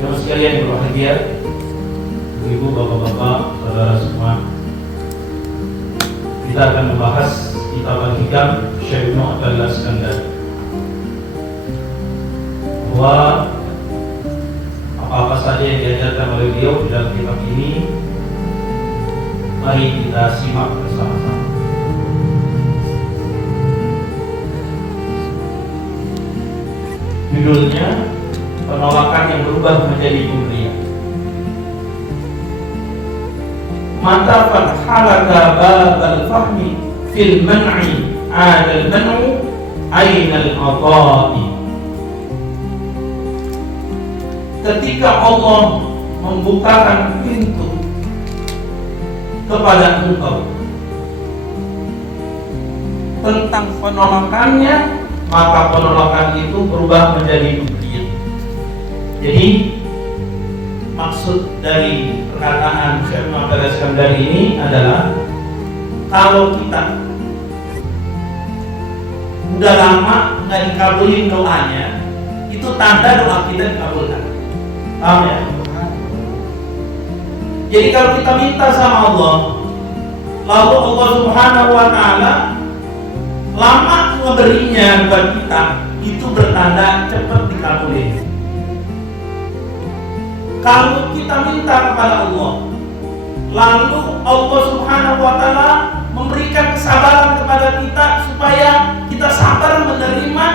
Yang sekalian yang berbahagia, ibu, bapak-bapak, saudara semua, kita akan membahas kitab Al-Hikam Syekh Ibnu Athaillah Iskandari, bahwa apa-apa saja yang diajarkan oleh beliau di dalam kitab ini, mari kita simak bersama-sama. Judulnya penolakan yang berubah menjadi pemberian. Mata fathalaka babal fahmi fil man'i adal man'u ainal adha'i. Ketika Allah membukakan pintu kepada engkau tentang penolakannya, maka penolakan itu berubah menjadi pemberian. Jadi maksud dari perkataan Syekh Ibnu Athaillah Iskandari ini adalah, kalau kita udah lama nggak dikabulin doanya, itu tanda doa kita dikabulkan. Paham ya? Jadi kalau kita minta sama Allah, lalu Allah Subhanahu wa Ta'ala lama memberinya buat kita, itu bertanda cepat dikabulin. Kalau kita minta kepada Allah, lalu Allah Subhanahu wa Ta'ala memberikan kesabaran kepada kita supaya kita sabar menerima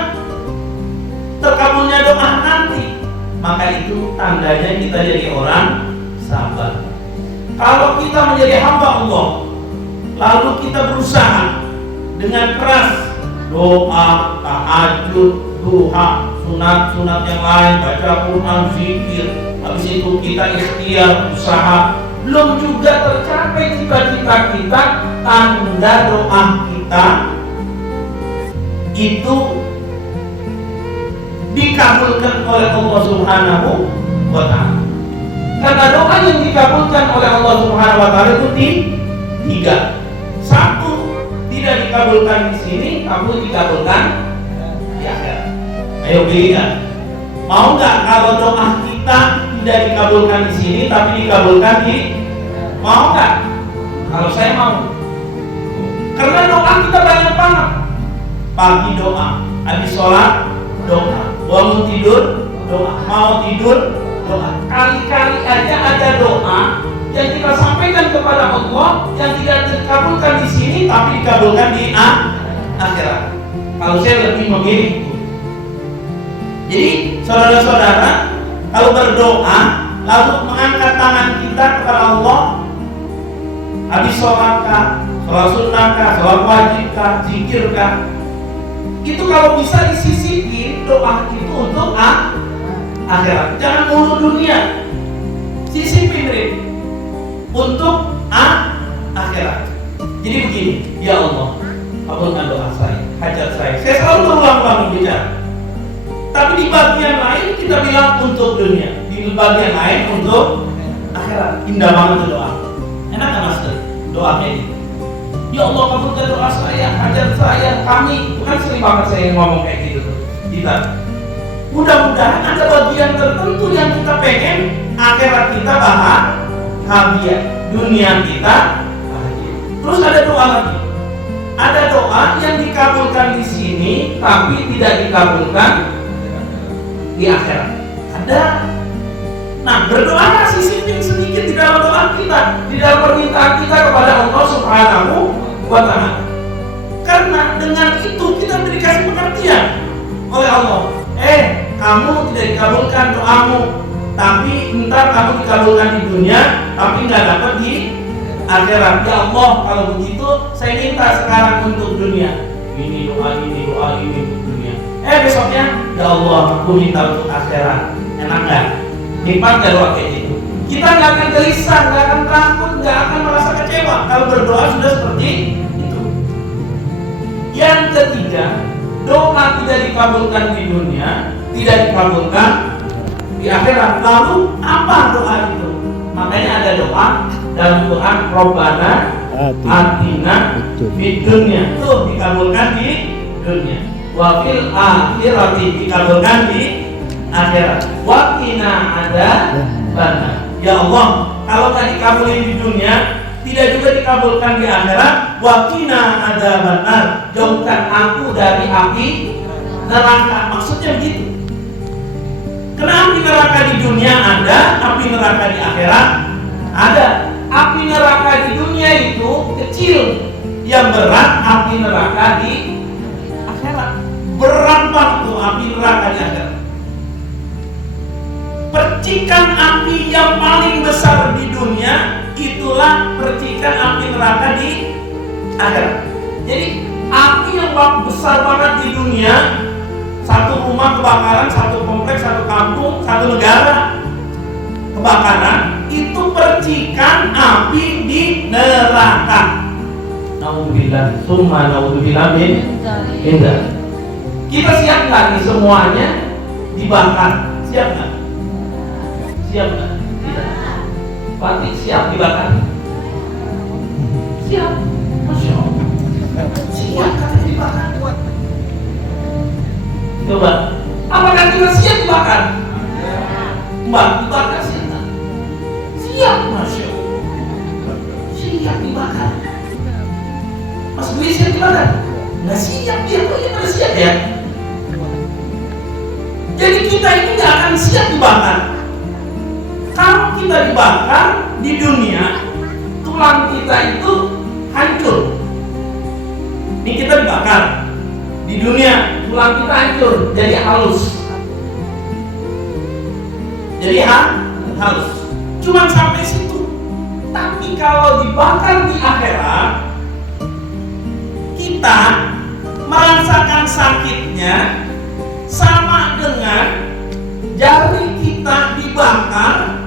terkabulnya doa nanti, maka itu tandanya kita jadi orang sabar. Kalau kita menjadi hamba Allah, lalu kita berusaha dengan keras, doa, tahajud, duha, sunat-sunat yang lain, baca Quran, zikir, habis itu kita ikhtiar, usaha, belum juga tercapai cita-cita kita, tanda doa kita itu dikabulkan oleh Allah Subhanahu wa Ta'ala. Karena doa yang dikabulkan oleh Allah Subhanahu wa Ta'ala itu tiga. Satu, tidak dikabulkan di sini, tapi dikabulkan di akhirat. Ayo pilihkan. Mau nggak kalau doa kita tidak dikabulkan di sini, tapi dikabulkan di? Mau nggak? Kalau saya mau. Karena doa kita banyak banget. Pagi doa, habis sholat doa, bangun tidur doa, mau tidur doa. Kali-kali aja ada doa yang kita sampaikan kepada Allah yang tidak dikabulkan di sini, tapi dikabulkan di akhirat. Kalau saya lebih memilih itu. Jadi saudara-saudara, kalau berdoa lalu mengangkat tangan kita kepada Allah, habis sholatkah, sholat sunnatkah, sholat wajibkah, zikirkah, itu kalau bisa disisipin doa itu untuk akhirat. Jangan mulu dunia, sisipin untuk akhirat. Jadi begini, ya Allah, kabulkan doa saya, hajat saya. Saya selalu berulang-ulang bicara. Tapi di bagian lain kita bilang untuk dunia, di bagian lain untuk akhirat. Indah banget itu doa. Enak kan Mas? Doanya ini. Ya Allah, kabulkan doa saya, hajat saya, kami. Bukan sering banget saya ngomong kayak gitu tuh. Kita mudah-mudahan ada bagian tertentu yang kita pengen akhirat kita bahagia, dunia kita bahagia. Terus ada doa lagi. Ada doa yang dikabulkan di sini tapi tidak dikabulkan di akhirat. Ada. Nah, berdoa sisipin sedikit di dalam doa kita, di dalam permintaan kita kepada Allah Subhanahu wa Ta'ala. Karena dengan itu kita dikasih pengertian oleh Allah. Kamu tidak dikabulkan doamu, tapi entar kamu dikabulkan di dunia, tapi nggak dapat di akhirat. Ya Allah, kalau begitu saya minta sekarang untuk dunia. Ini doa ini untuk dunia. Besoknya, ya Allah, aku minta untuk akhirat. Enak nggak? Nikmat nggak doa kayak gitu? Kita nggak akan gelisah, nggak akan takut, nggak akan merasa kecewa kalau berdoa sudah seperti itu. Yang ketiga, doa tidak dikabulkan di dunia, tidak dikabulkan di akhirat. Lalu apa doa itu? Makanya ada doa dalam Quran, Rabbana atina fid dunya, tuh dikabulkan di dunia. wa fil akhirati, dikabulkan di akhirat. Wa qina adzabannar. Ya Allah, kalau nggak dikabulin di dunia, tidak juga dikabulkan di akhirat. Wa qina adzabannar, jauhkan aku dari api neraka. Maksudnya begitu. Karena api neraka di dunia ada, api neraka di akhirat ada. Api neraka di dunia itu kecil, yang berat api neraka di akhirat. Berat banget tuh api neraka di akhirat. Percikan api yang paling besar di dunia itulah percikan api neraka di akhirat. Jadi api yang besar banget di dunia, satu rumah kebakaran, satu kompleks, satu kampung, satu negara kebakaran, itu percikan api di neraka. Naudzubillah, summa naudzubillah min dzalik. Kita siap nggak nih semuanya dibakar? Siap nggak? Siap nggak? Tidak. Fatih siap dibakar? Siap. Masya Allah. Siap kata dibakar. Coba, apakah kita siap dibakar? Mbak, dibakar siap nggak? Siap, Masya Allah. Siap dibakar. Mas Dwi siap dibakar? Nggak siap, dia kok dia pada siap ya? Jadi kita ini nggak akan siap dibakar. Kalau kita dibakar di dunia, tulang kita itu hancur. Ini kita dibakar di dunia, tulang kita hancur, jadi halus. Jadi halus. Cuman sampai situ. Tapi kalau dibakar di akhirat, kita merasakan sakitnya sama dengan jari kita dibakar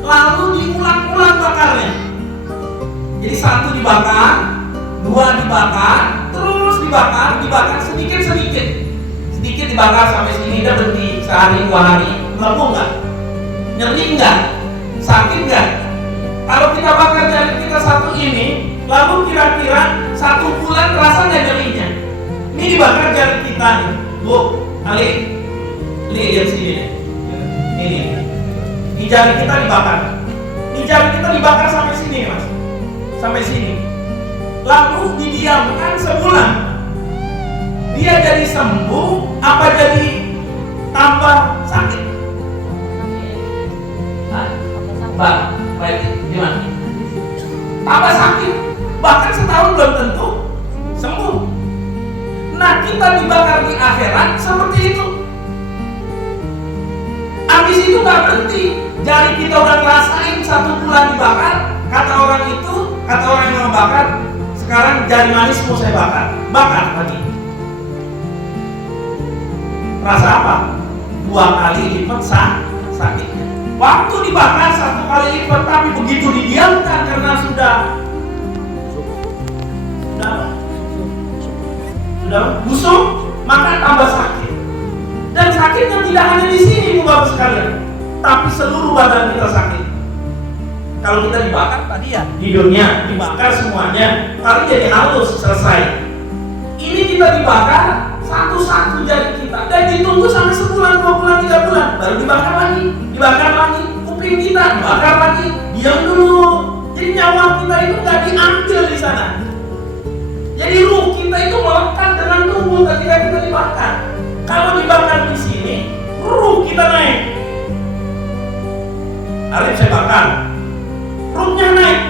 lalu diulang-ulang bakarnya. Jadi satu dibakar, dua dibakar, terus dibakar sedikit dibakar sampai sini, udah berhenti sehari dua hari. Lembu nggak? Nyeri nggak? Sakit nggak? Kalau kita bakar jari kita satu ini, lalu kira-kira 1 bulan terasa nggak nyerinya? Ini dibakar jari kita nih, Bu, Ali, lihat sini deh. Ini jari kita dibakar. Ini jari kita dibakar sampai sini, Mas. Sampai sini. Lalu didiamkan sebulan. Dia jadi sembuh apa jadi tambah sakit? Mbak, baik, gimana? Tambah sakit. Bahkan setahun belum tentu sembuh. Nah, kita dibakar di akhirat seperti itu. Habis itu nggak berhenti. Jari kita udah ngerasain 1 bulan dibakar. Kata orang yang membakar, sekarang jari manis mau saya bakar lagi. Rasa apa? 2 kali lipat sakit. Waktu dibakar 1 kali lipat, tapi begitu didiamkan karena sudah busuk, maka tambah sakit. Dan sakitnya tidak hanya di sini, Bu Bapak sekalian, tapi seluruh badan kita sakit. Kalau kita dibakar tadi ya di dunia dibakar semuanya, tapi jadi halus, selesai. Ini kita dibakar satu-satu jari kita dan ditunggu sampai sebulan, 2 bulan, 3 bulan, baru dibakar lagi. Kuping kita dibakar lagi, diam dulu. Jadi nyawa kita itu nggak diambil di sana. Jadi ruh kita itu melekat dengan tubuh ketika kita dibakar. Kalau dibakar di sini, ruh kita naik. Alif saya bakar, ruhnya naik.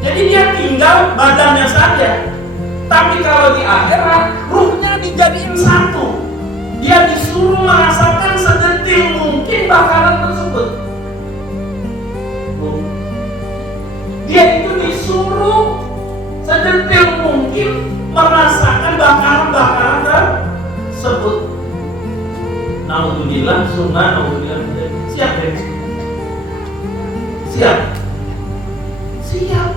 Jadi dia tinggal badannya saja. Tapi kalau di akhirat, ruhnya dijadiin satu. Dia disuruh merasakan sedetil mungkin bakaran tersebut. Dia itu disuruh sedetil mungkin merasakan bakaran-bakaran tersebut. Naudzubillah, sunnah, naudzubillah. Siap ya? Siap.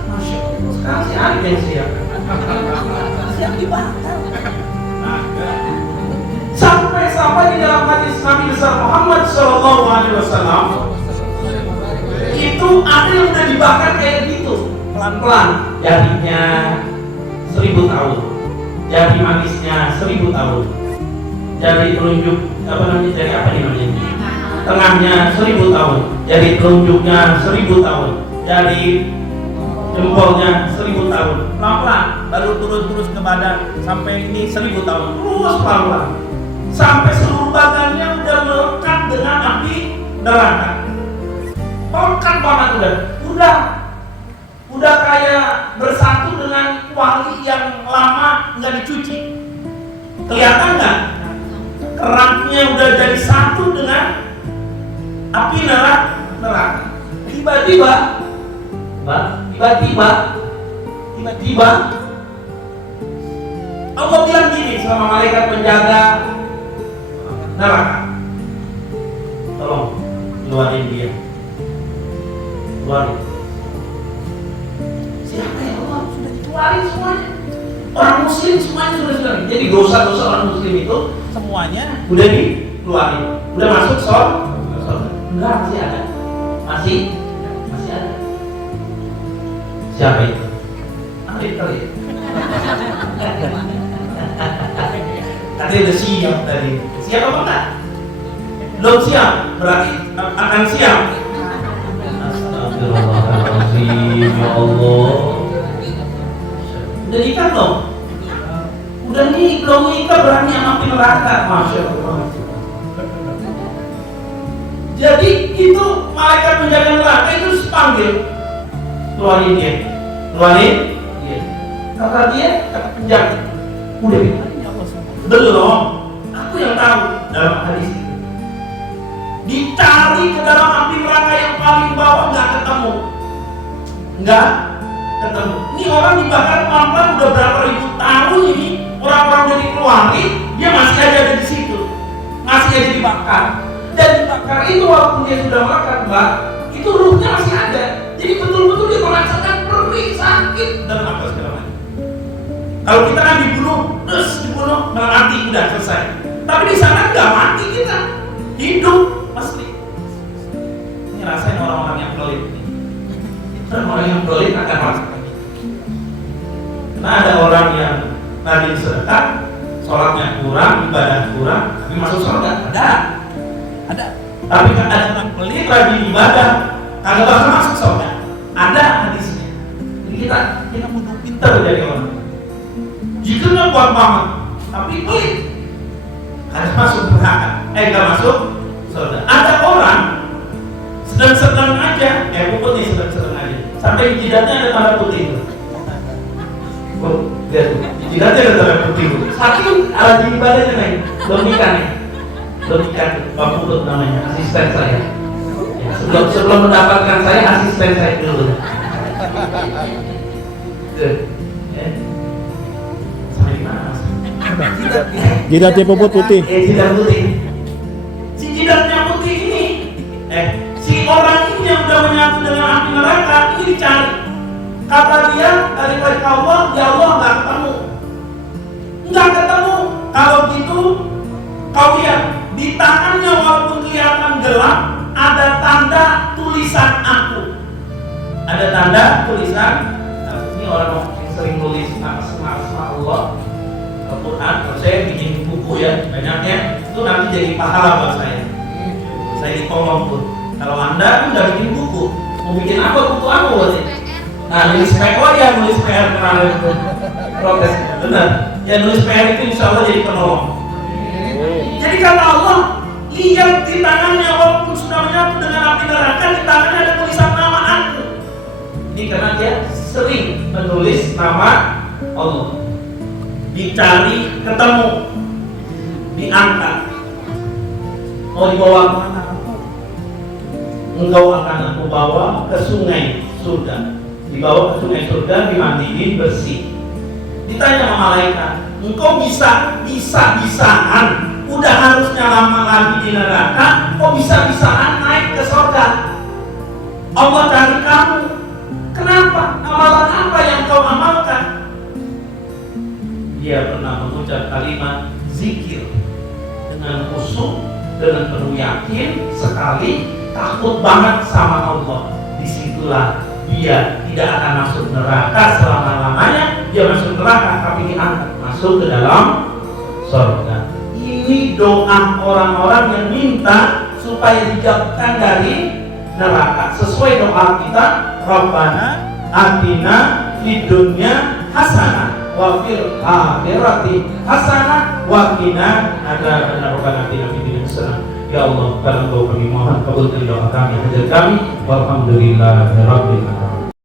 Masya Allah. Sekarang si Arif yang siap. Siap dibakar. Sampai di dalam hadis Nabi besar Muhammad SAW itu ada yang udah dibakar kayak gitu, pelan-pelan. Jarinya 1000 tahun, jari manisnya 1000 tahun, Jari telunjuk apa namanya? Jari apa nih namanya? Tengahnya 1000 tahun. Jari telunjuknya 1000 tahun. Jari jempolnya 1000 tahun. Pelan-pelan baru turun terus ke badan sampai ini 1000 tahun. Terus pelan-pelan sampai seluruh badannya udah melekat dengan api neraka. Melekat banget udah kayak bersatu dengan kuali yang lama nggak dicuci. Kelihatan nggak? Keraknya udah jadi satu dengan api neraka. Tiba-tiba Allah bilang gini sama malaikat penjaga neraka, tolong keluarin dia, keluarin. Siapa ya Allah? Sudah dikeluarin semuanya. Orang muslim semuanya sudah dikeluarin. Jadi dosa-dosa orang muslim itu semuanya udah dikeluarin, udah masuk surga. Enggak, masih ada, masih ada. Siapa itu? Arif kali ya? Tadi udah siap tadi. Siap apa enggak? Belum siap, berarti akan siap. Astagfirullahaladzim, ya Allah. Udah nikah dong? Udah nih, belum nikah berani api neraka. Masya Allah. Jadi itu malaikat penjaga neraka itu panggil, keluarin dia. Kata dia, kata penjaga, udah belum. Aku yang tahu dalam hadis itu. Dicari ke dalam api neraka yang paling bawah, nggak ketemu. Ini orang dibakar pelan-pelan udah berapa ribu tahun ini. Orang-orang udah dikeluarin, dia masih ada di situ, masih aja dibakar. Dan dibakar itu walaupun dia sudah makan, Mbak, itu ruhnya masih ada. Jadi betul-betul dia merasakan perih, sakit dan apa segala macam. Kalau kita kan dibunuh, mati udah selesai. Tapi di sana nggak mati kita, hidup pasti. Ini rasain orang-orang yang pelit. Orang yang pelit akan merasakan. Karena ada orang yang rajin sedekah, sholatnya kurang, ibadah kurang, tapi masuk surga. Ada. Tapi kan ada orang pelit rajin ibadah, kagak bakal masuk surga. Ada hadisnya. Jadi kita kudu pintar jadi orang. Jikelnya kuat banget, tapi pelit. Ada masuk neraka, nggak masuk surga. Ada orang sedang-sedang aja, puput nih sedang-sedang aja, sampai jidatnya ada tanda putih itu. Lihat tuh, jidatnya ada tanda putih itu. Saking rajin ibadahnya nih, belum nikah Pak Puput namanya, asisten saya. Ya, sebelum mendapatkan saya, asisten saya dulu. Jidatnya Puput putih. Jidat putih. Si jidatnya putih ini, si orang ini yang udah menyatu dengan api neraka ini dicari. Kata dia dari Allah, ya Allah nggak ketemu. Kalau gitu, kau lihat di tangannya walaupun kelihatan gelap ada tanda tulisan aku. Ada tanda tulisan. Ini orang yang sering nulis nama Allah. Al-Quran, saya bikin buku ya, banyaknya itu nanti jadi pahala buat saya ditolong tuh. Kalau anda kan udah bikin buku, mau bikin apa buku apa buat ini? Nah, nulis PR, nulis PR kemarin itu protes, benar ya, nulis PR itu insya Allah jadi penolong. Jadi kata Allah, lihat di tangannya walaupun sudah menyatu dengan api neraka, di tangannya ada tulisan nama aku. Ini karena dia sering menulis nama Allah. Dicari, ketemu, diangkat. Mau dibawa kemana aku? Engkau akan aku bawa ke sungai surga. Dibawa ke sungai surga, dimandiin bersih. Ditanya sama malaikat, engkau bisa-bisaan, udah harusnya lama lagi di neraka, kok bisa-bisaan naik ke surga? Allah cari kamu. Kenapa? Amalan apa yang kau amalkan? Dia pernah mengucap kalimat zikir dengan khusyuk, dengan penuh yakin sekali, takut banget sama Allah. Disitulah dia tidak akan masuk neraka selama-lamanya. Dia masuk neraka tapi diangkat masuk ke dalam surga. Ini doa orang-orang yang minta supaya dijauhkan dari neraka. Sesuai doa kita, Rabbana atina fid dunya hasanah wa fil akhirati hasanah wa qina adzabannar. Rabbana atina fid dunya hasanah. Ya Allah, kalau Engkau kami mohon kabulkan doa kami, ajar kami. Walhamdulillahirabbil alamin.